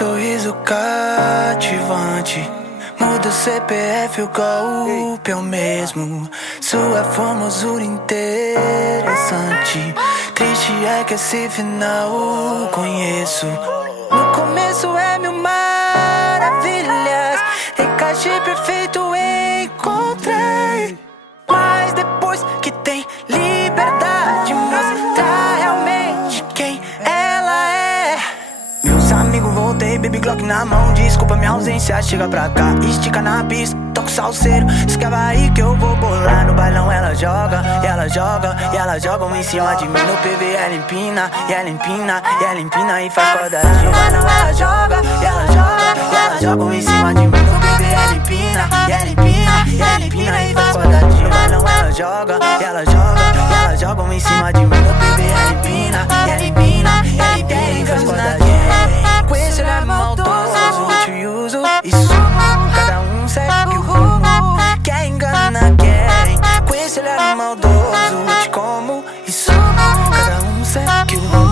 sorriso cativante, muda o CPF, o golpe é o mesmo. Sua formosura interessante, triste é que esse final conheço. No começo é mil maravilhas, encaixe perfeito encontrei. Mas depois que tem liberdade, mostrar realmente quem ela é. Meus amigos, voltei, baby Glock na mão. Desculpa minha ausência, chega pra cá, estica na pista, toca o salseiro. Escreva aí que eu vou bolar. No bailão ela joga, e ela joga, e ela joga um em cima de mim. No PV ela empina, e ela empina, e ela empina e faz quadradinho. No bailão ela joga, e ela joga, e ela joga um em cima de mim. No PV ela empina, e ela empina, e ela empina e faz quadradinho. No bailão ela joga, e ela joga, e ela joga um em cima de mim. No PV ela empina, e ela empina, e ela empina e faz quadradinho. Com esse olhar maldoso, eu te uso e sumo. Cada um segue o rumo, quer engana quem. Com esse olhar maldoso, eu te como e sumo. Cada um segue o rumo.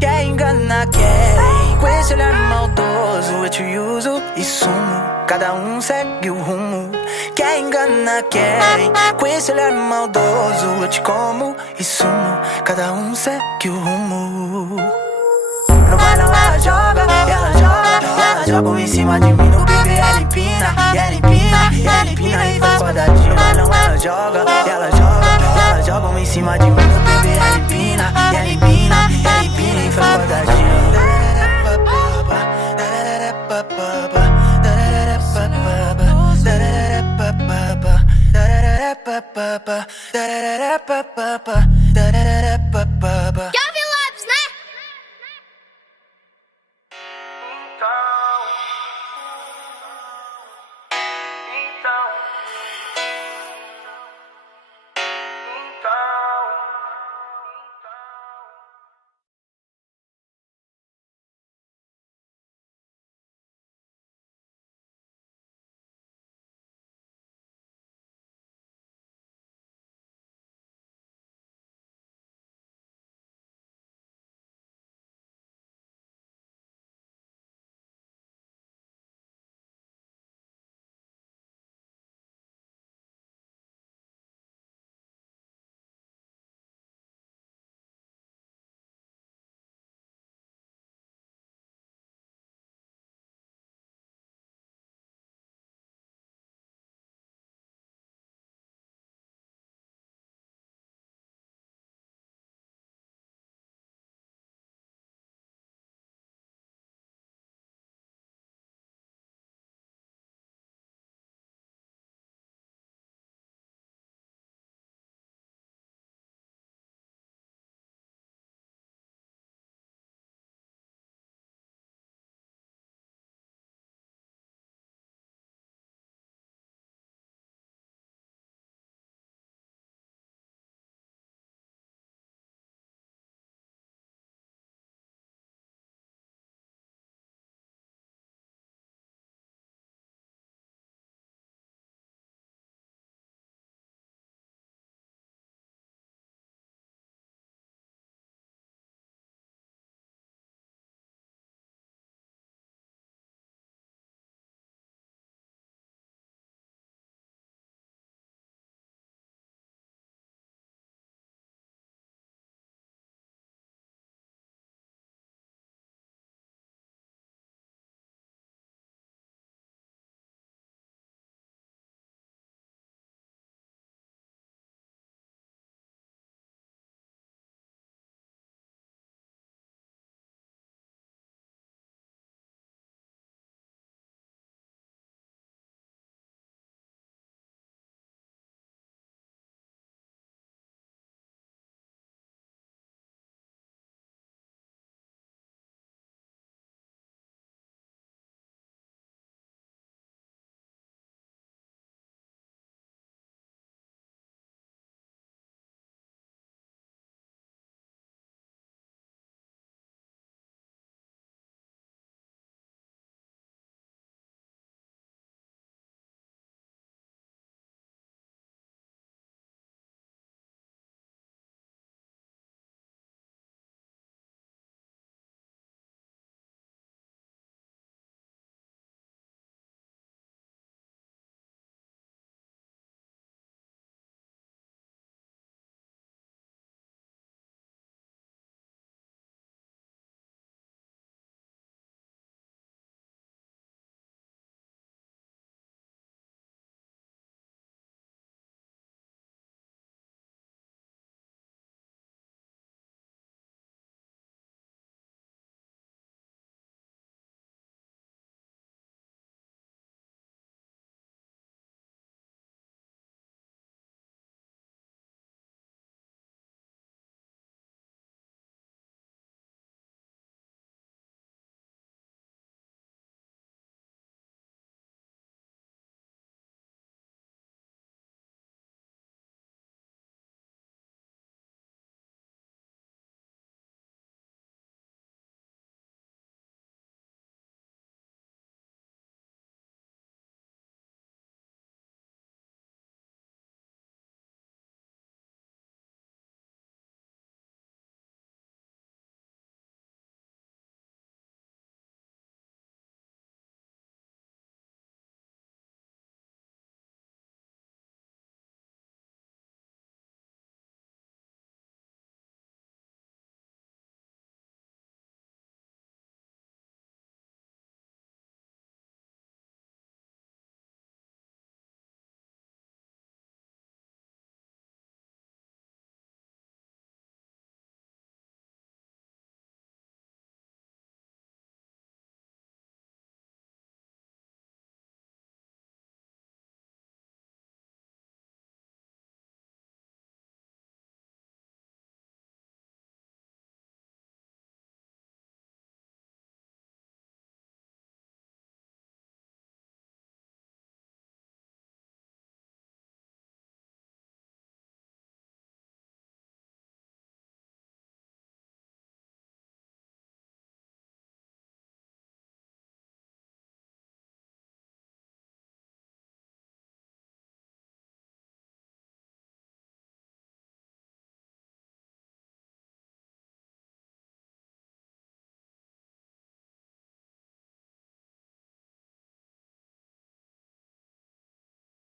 Quer engana quem? Com esse olhar maldoso eu te uso e sumo. Cada um segue o rumo. Quer engana quem? Com esse olhar maldoso eu te como e sumo. Cada um segue o rumo. No bailão ela joga, ela joga, ela joga um em cima de mim. No PV ela empina, e ela empina, e ela empina e faz quadradinho. No bailão ela joga, ela joga, ela joga um em cima de mim. No PV ela empina, e ela empina, e ela empina e faz quadradinho.